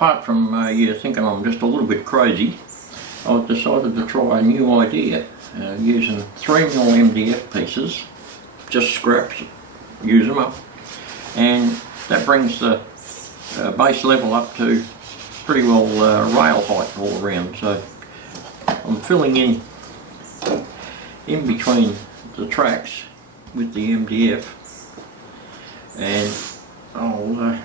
apart from you thinking I'm just a little bit crazy, I've decided to try a new idea using 3mm MDF pieces, just scraps, use them up, and that brings the base level up to pretty well rail height all around. So I'm filling in between the tracks with the MDF, and I'll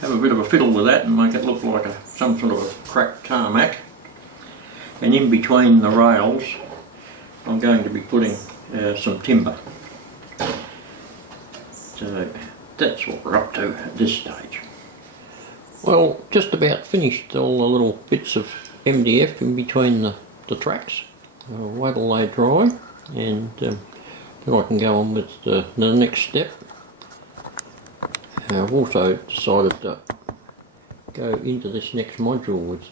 have a bit of a fiddle with that and make it look like some sort of a cracked tarmac. And in between the rails I'm going to be putting some timber. So that's what we're up to at this stage. Well, just about finished all the little bits of MDF in between the tracks. I'll wait till they dry, and then I can go on with the next step. I've also decided to go into this next module with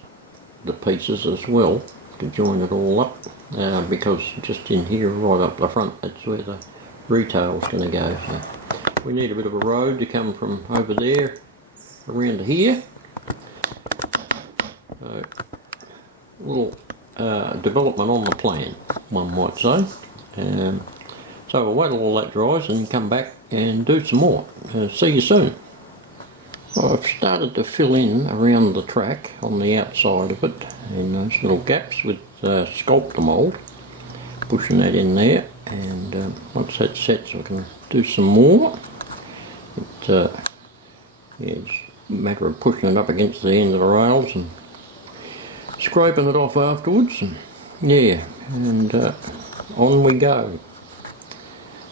the pieces as well, to join it all up, because just in here right up the front, that's where the retail's going to go. So we need a bit of a road to come from over there around to here. So a little development on the plan, one might say. So we'll wait till all that dries and come back and do some more. See you soon. So I've started to fill in around the track on the outside of it, in those little gaps with sculptor mould, pushing that in there, and once that's set I can do some more. Yeah, it's a matter of pushing it up against the end of the rails and scraping it off afterwards, and yeah, and on we go.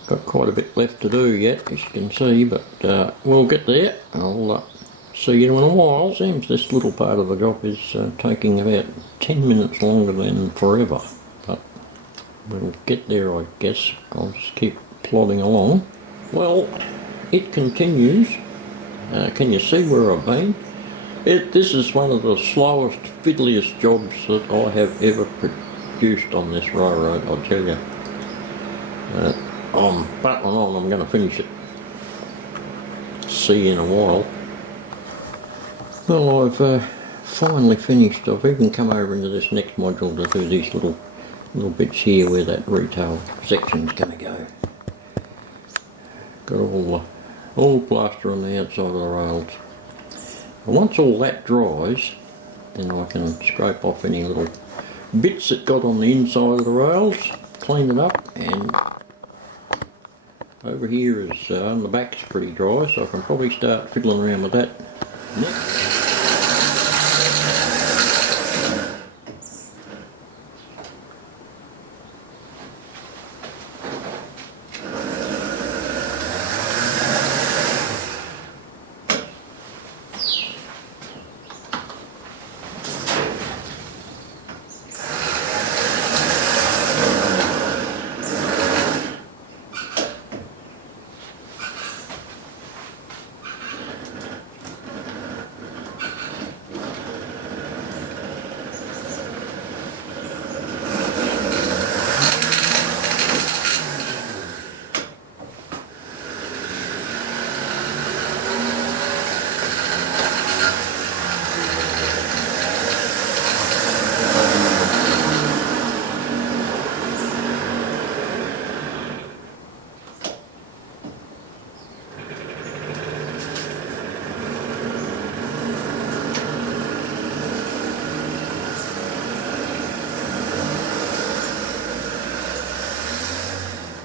Got quite a bit left to do yet, as you can see, but we'll get there. I'll see you in a while. Seems this little part of the job is taking about 10 minutes longer than forever, but we'll get there, I guess. I'll just keep plodding along. Well, it continues. Can you see where I've been? This is one of the slowest, fiddliest jobs that I have ever produced on this railroad, I'll tell you. I'm battling on, I'm going to finish it. See you in a while. Well, I've finally finished. I've even come over into this next module to do these little bits here where that retail section's going to go. Got all the plaster on the outside of the rails. And once all that dries, then I can scrape off any little bits that got on the inside of the rails, clean it up, and over here is on the back's pretty dry, so I can probably start fiddling around with that next.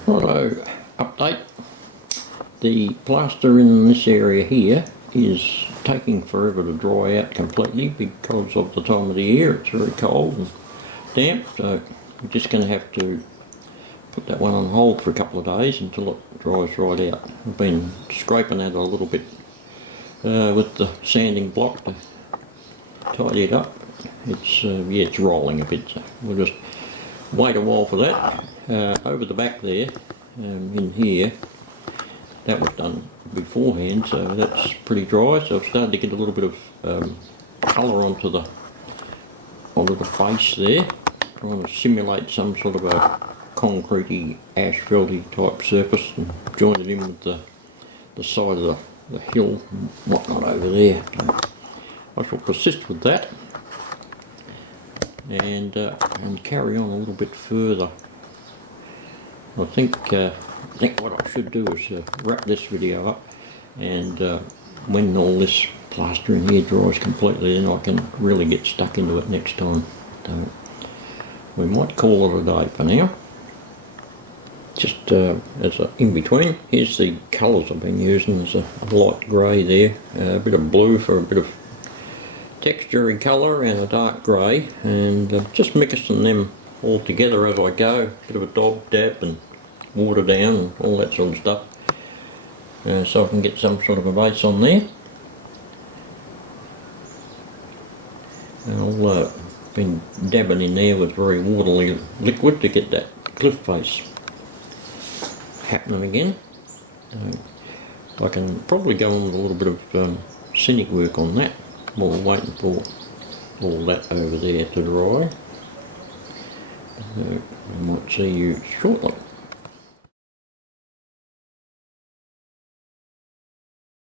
Righto, update. The plaster in this area here is taking forever to dry out completely because of the time of the year. It's very cold and damp, so we're just going to have to put that one on hold for a couple of days until it dries right out. I've been scraping that a little bit with the sanding block to tidy it up. It's yeah, it's rolling a bit, so we'll just wait a while for that. Over the back there, in here, that was done beforehand, so that's pretty dry. So I've started to get a little bit of colour onto the face there, trying to simulate some sort of a concretey, asphalty type surface, and join it in with the side of the hill and whatnot over there. So I shall persist with that and carry on a little bit further. I think what I should do is wrap this video up, and when all this plastering here dries completely, then I can really get stuck into it next time. So we might call it a day for now. Just as a in between, here's the colours I've been using. There's a light grey there, a bit of blue for a bit of texture and colour, and a dark grey, and just mixing them all together as I go. Bit of a dab and water down and all that sort of stuff, so I can get some sort of a base on there. And I've been dabbing in there with very watery liquid to get that cliff face happening again. I can probably go on with a little bit of scenic work on that while we're waiting for all that over there to dry. I might see you shortly.